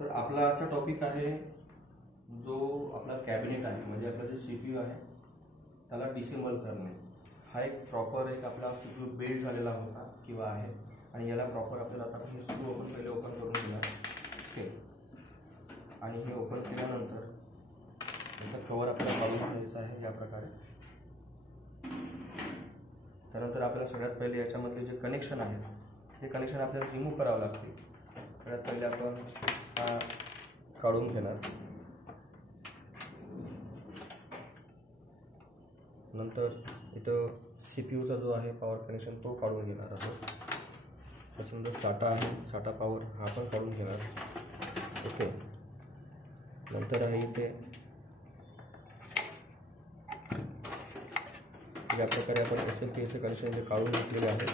तर आपला आजचा टॉपिक आहे जो आपला कॅबिनेट आहे, म्हणजे आपला जे CPU आहे त्याला डिसेंबल करणे. हा एक प्रॉपर एक आपला CPU बिल्ड झालेला होता किंवा आहे, आणि याला प्रॉपर आपल्याला आता हे स्क्रू पहिले ओपन करून घेणार. ओके, आणि हे ओपन केल्यानंतर याचा कवर आपल्याला काढून घ्यायचा आहे या प्रकारे. त्यानंतर आपल्याला सगळ्यात पहिले याच्यामधले जे कनेक्शन आहेत ते कनेक्शन आपल्याला रिमूव्ह करावं लागते. सगळ्यात पहिले आपण हा काढून घेणार. नंतर इथं CPUचा जो आहे पॉवर कनेक्शन तो काढून घेणार आहोत. त्याच्यानंतर साठा आहे, साठा पॉवर हा पण काढून घेणार. ओके, नंतर आहे इथे या प्रकारे आपण SMPSचे कनेक्शन जे काढून घेतलेले आहे.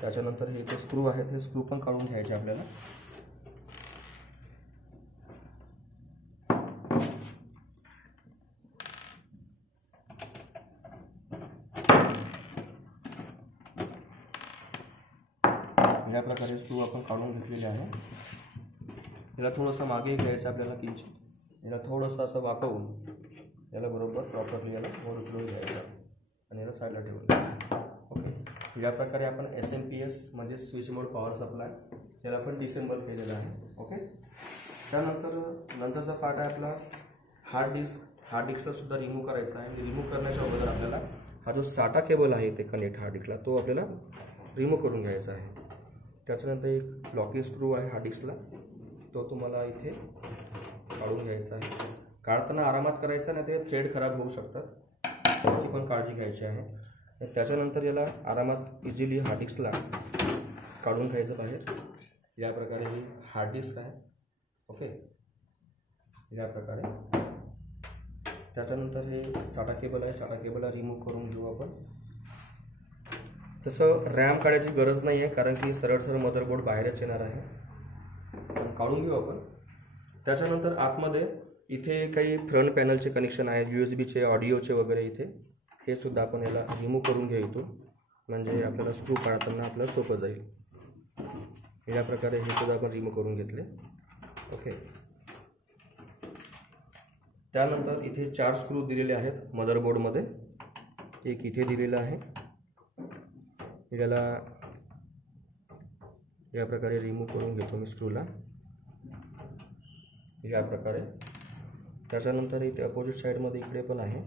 त्याच्यानंतर हे इथे स्क्रू आहेत, हे स्क्रू पण काढून घ्यायचे आपल्याला. या प्रकारे स्क्रू आपण काढून घेतलेले आहे. याला थोडंसं मागे घ्यायचं आपल्याला किंचित, याला थोडंसं असं वाकवून याला बरोबर प्रॉपरली याला वर उचलून घ्यायचं आणि याला साईडला ठेवून द्यायचं. ओके, या प्रकारे आपण SMPS म्हणजे स्विच मोड पॉवर सप्लाय याला आपण डिसेंबल केलेलं आहे. ओके, नंतरचा पार्ट आहे आपला हार्ड डिस्कला सुद्धा रिमूव्ह करायचा आहे. रिमूव्ह करण्याच्या अगोदर आपल्याला हा जो साठा केबल आहे ते कनेक्ट हार्ड डिस्कला तो आपल्याला रिमूव्ह करून घ्यायचा आहे. त्याच्यानंतर एक लॉकिंग स्क्रू आहे हार्ड डिस्कला, तो तुम्हाला इथे काढून घ्यायचा आहे. काढताना आरामात करायचा, नाही ते थ्रेड खराब होऊ शकतात, त्याची पण काळजी घ्यायची आहे. त्याच्यानंतर याला आरामात इझिली हार्ड डिस्कला काढून घ्यायचं बाहेर. या प्रकारे ही हार्ड डिस्क आहे. ओके, या प्रकारे. त्याच्यानंतर हे साठा केबल आहे, साठा केबलला रिमूव्ह करून घेऊ आपण. तसं रॅम काढायची गरज नाही आहे, कारण की सरळ मदरबोर्ड बाहेरच येणार आहे. काढून घेऊ आपण. त्याच्यानंतर आतमध्ये इथे काही फ्रंट पॅनलचे कनेक्शन आहेत, USB चे, ऑडिओचे वगैरे. इथे हे सुद्धा आपण याला रिमूव्ह करून घेऊ इथून, म्हणजे आपल्याला स्क्रू काढताना आपल्याला सोपं जाईल. या प्रकारे हे सुद्धा आपण रिमूव्ह करून घेतले. ओके, त्यानंतर इथे 4 स्क्रू दिलेले आहेत मदरबोर्डमध्ये. एक इथे दिलेला आहे, याला या प्रकारे रिमूव्ह करून घेतो मी स्क्रूला या प्रकारे. त्याच्यानंतर इथे अपोजिट साईडमध्ये इकडे पण आहे,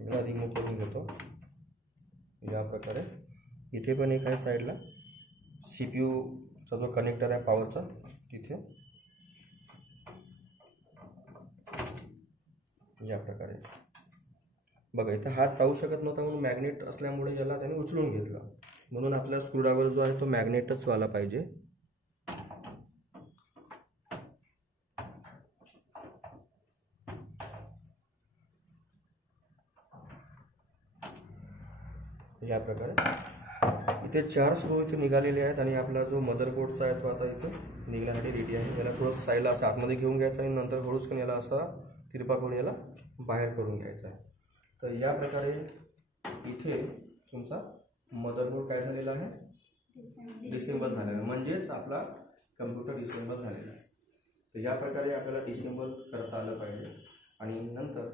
याला रिमूव्ह करून घेतो या प्रकारे. इथे पण एक आहे साईडला CPUचा जो कनेक्टर आहे पॉवरचा, तिथे या प्रकारे. बघा, इथं हात चावू शकत नव्हता म्हणून मॅग्नेट असल्यामुळे याला त्याने उचलून घेतलं. म्हणून आपला स्क्रूड्रायव्हर जो आहे तो मॅग्नेटच व्हायला पाहिजे. या प्रकारे इथे 4 स्क्रू इथे निघालेले आहेत, आणि आपला जो मदरबोर्डचा आहे तो आता इथे निघण्यासाठी रेडी आहे. याला थोडंसं साईडला असं आतमध्ये घेऊन घ्यायचं आणि नंतर हळूच याला असा तिरपा करून याला बाहेर करून घ्यायचा आहे. तर या प्रकारे इथे तुमचा मदरबोर्ड काय झालेला आहे, डिसेंबल झालेला, म्हणजेच आपला कम्प्युटर डिसेंबल झालेला आहे. तर या प्रकारे आपल्याला डिसेंबल करता आलं पाहिजे. आणि नंतर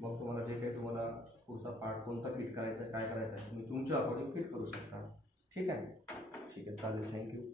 मग तुम्हाला जे काही तुम्हाला पुढचा पार्ट कोणता फिट करायचा आहे, काय करायचं आहे, तुम्ही तुमच्या अकॉर्डिंग फिट करू शकता. ठीक आहे, चालेल. थँक्यू.